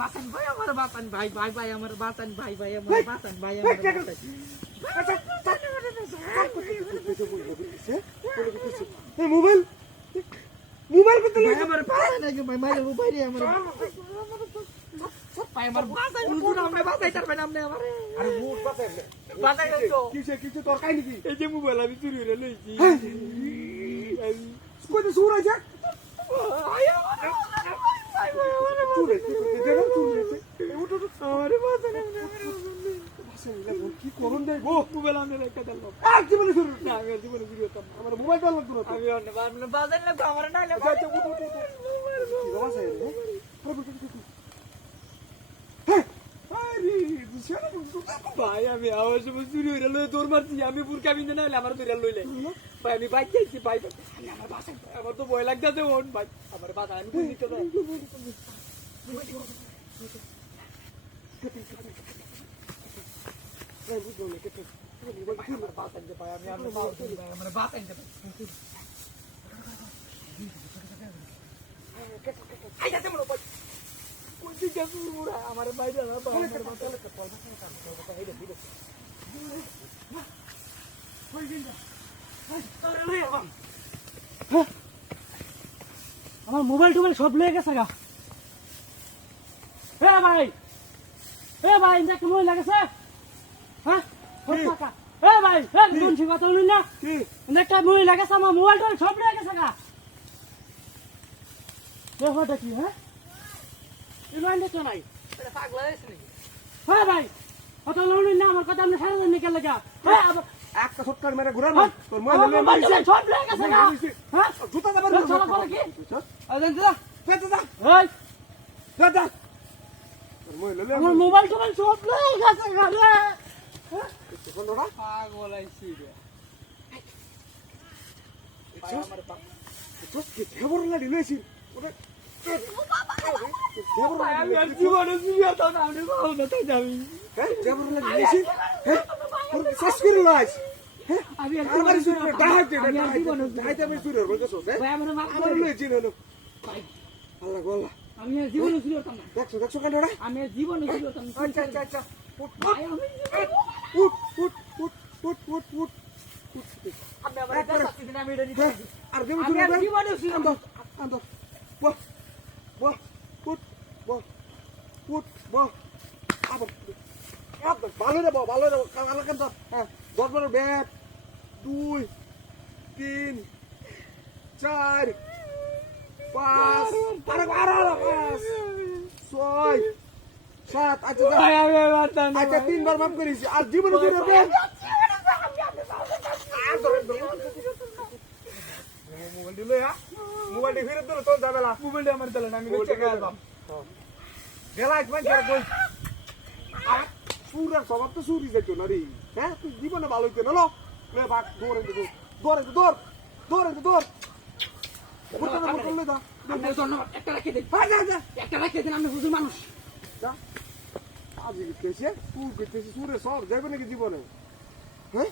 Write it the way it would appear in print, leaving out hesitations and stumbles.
বাঁচান ভাই, আমার বাঁচান ভাই, ভাই ভাই আমার বাঁচান ভাই, ভাই আমার বাঁচান ভাই, আমার বাঁচান। মোবাইল মোবাইল করতে ভাই আমার বাঁচান নাকি ভাই, মাইরে বাইরে আমার ভাই আমার বাঁচান, হুজুর আপনি বাঁচাইতে পারবেন আপনি আমারে। আরে মুখ বাতাই বাঁচাই তো। কিসে কিছু দরকার নাকি এই যে মোবাইল আমি চুরি করে লইছি। কইতে সুর আছে ভাই আমার বাঁচান ভাই, ভাই আমার চুরে দেখো চুরে আমারে বাঁচান আপনি। কি করুন দেই গো মোবাইল আমি রেখে দিলাম। আর জীবনে শুরু না আমি আর জীবনে চুরি করতাম না। আমার মোবাইলটা লাগতো না আমি অন্য বাঁচান লাগতো আমার নাইলে আচ্ছা আচ্ছা উঠ উঠ কি বাবা সাহেব হ্যাঁ আরে দুশালা বন্ধু ভাই আমি আওয়াজ চুরি হইরা লই দৌড় মারছি, আমি বুরকা বিন্দে নাইলে আমার ধরে লইলে ভাই, আমি বাইক যাইছি ভাই, আমি আমার বাসায় আমার তো ভয় লাগতেছে ওন ভাই, আমার বাসা আমি বুঝি তো না। এই বুঝলো না কেটে আমার বাসায় যে ভাই, আমি আমার বাসায় যে আই যাতে মনে ভাই কোন দিকে পুরো আমার বাইরে না ভাই, আমার বাসায় আমার মোবাইল টোবাইল সব লেগে গেছে গা। এ ভাই দেখ মোবাইল লাগেছে। হ্যাঁ টাকা এ ভাই কোন ঠিক কথা বলুন না, কি একটা মোবাইল লাগেছে, আমার মোবাইল টোবাইল সব লেগে গেছে গা। ব্যাপারটা কি? হ্যাঁ ইলাইন দেখো নাই পাগলা হইছে নাকি? হ্যাঁ ভাই কথা বলুন না, আমার কথা আপনি সারা দিন নিকাল লাগা। হ্যাঁ একটা শটকার মেরে ঘুরা না তোর মোবাইল নিয়ে মোবাইল মারিছে সব লেগে গেছে গা। হ্যাঁ জুতা দেবার চলো করে কি আদেন দাদা পেতে দা এই দাদা তোর মোবাইল নিয়ে আমার মোবাইল টোবাইল সব লেগে গেছে গা রে। বন্ধুরা পাগল আইছি রে ভাই, আমার তো কি খবর লাগি লইছি ওরে খবর ভাই, আমি আর লাগি জীবনে চুরি হতাম না, আমি ভালো না তাই যাবি। হ্যাঁ খবর লাগি লইছি হ্যাঁ তোর শেষ করে লইছ হ্যাঁ আমি আর আমার সুর ডাহাতে আমি আর জীবনে ডাহাতে আমি সুর বলতেছস হ্যাঁ ভাই আমার মাফ আমার করে দিন। লইছি না ভাই, আল্লাহ গো আল্লাহ আমি আর জীবনে চুরি হতাম না, দেখছো কান্ডরা আমি আর জীবনে চুরি হতাম না। আচ্ছা আচ্ছা আচ্ছা ভাই, আমি উঠ উঠ উঠ উঠ উঠ উঠ আপনি আমার কাছে দিন আমি এটা নিতে হ্যাঁ পারি। আর দেব আমি আর জীবনে চুরি হতাম আন্দর আন্দর বাহ বাহ উঠ বাহ উঠ বাহ আবার আবার ভালো রে ভালো রে কালা কেন হ্যাঁ 10 বড় ব্যাট 2 3 4 5 আরে 6 7 আচ্ছা ভাই, আমি আর পারতাম না আচ্ছা ভাই। 3 বার মাফ করেছি আর জীবনে ফিরে আসবে মোবাইল দিলে মোবাইল ফিরে দিলে তোর যাবে না মোবাইলটা আমার দিলেন, আমি নিচে গেলাম। গেলা একবার করে কই আর সুরের স্বভাব তো সুরি যেত না রে হ্যাঁ তুই জীবনে ভালো হইতে নলো লে ভাগ দৌড়ে মোটা মোটা করলে দা আপনার ধন্যবাদ, একটা রাখে দিন, হ্যাঁ যা যা একটা রাখে দিন, আপনি হুজুর মানুষ। যা আজ গেছে তুই গেছিস সুরে সব যাবে নাকি জীবনে হ্যাঁ